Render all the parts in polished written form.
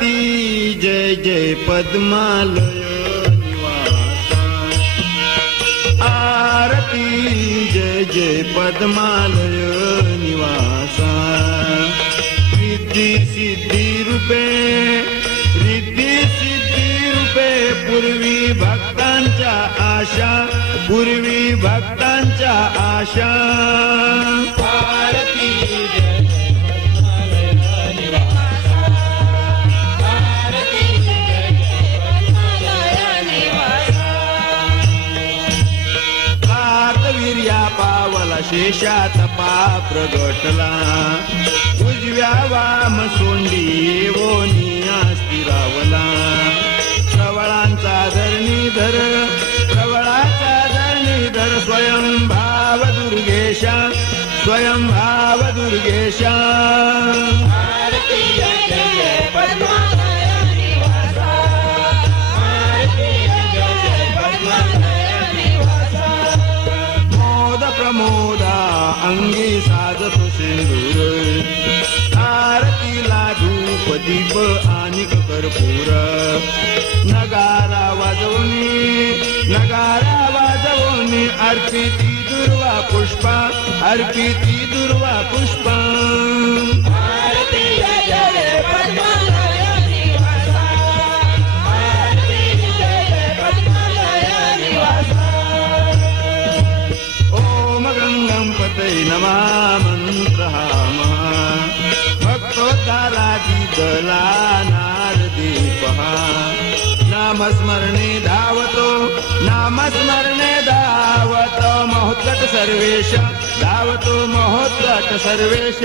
आरती जय जय पद्मालय निवासा, आरती जय जय पद्मालय निवासा, रिद्धी सिद्धी रूपे, रिद्धी सिद्धी रूपे, पूर्वी भक्तांच्या आशा, पूर्वी भक्तांच्या आशा, आरती पावला शेषात पाप प्रगटला, उजव्या वाम सोंडी येवोनी स्थिरावला, प्रवळांचा धरणीधर, प्रवळाचा धरणीधर, स्वयंभाव दुर्गेशा, स्वयंभाव दुर्गेशा, प्रमोदा अंगी साजतो सिंदूर, आरतीला धूप दीप आणिक कर्पूर, नगारा वाजवणी, नगारा वाजवणी, अर्पिती दुर्वा पुष्पा, अर्पिती दुर्वा पुष्पा, नमा मंत्र हा भक्तोद्धाराची दला नारदीप, नामस्मरणे धावतो, नामस्मरणे धावतो महोत्कट सर्वेश, धावतो महोत्कट सर्वेश,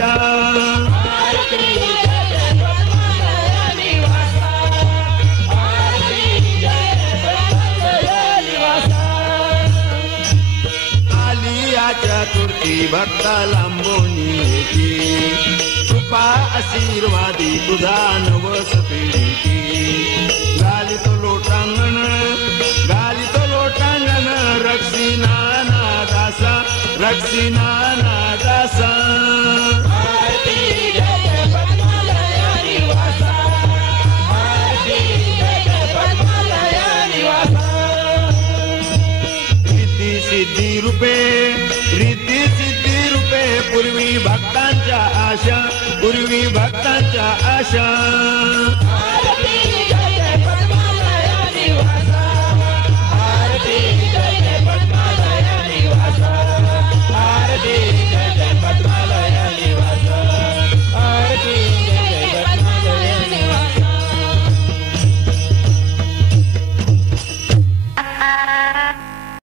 चतुर्थी भक्त लांबोनी येती, कृपा आशीर्वादी तुझा नवस पेढीती, घालितो लोटांगण, घालितो लोटांगण, रक्षी नाना दासा, रक्षी नाना दासा, रिद्धी सिद्धी रूपे, रिद्धी सिद्धी रूपे, पूर्वी भक्तांच्या आशा, पूर्वी भक्तांच्या आशा,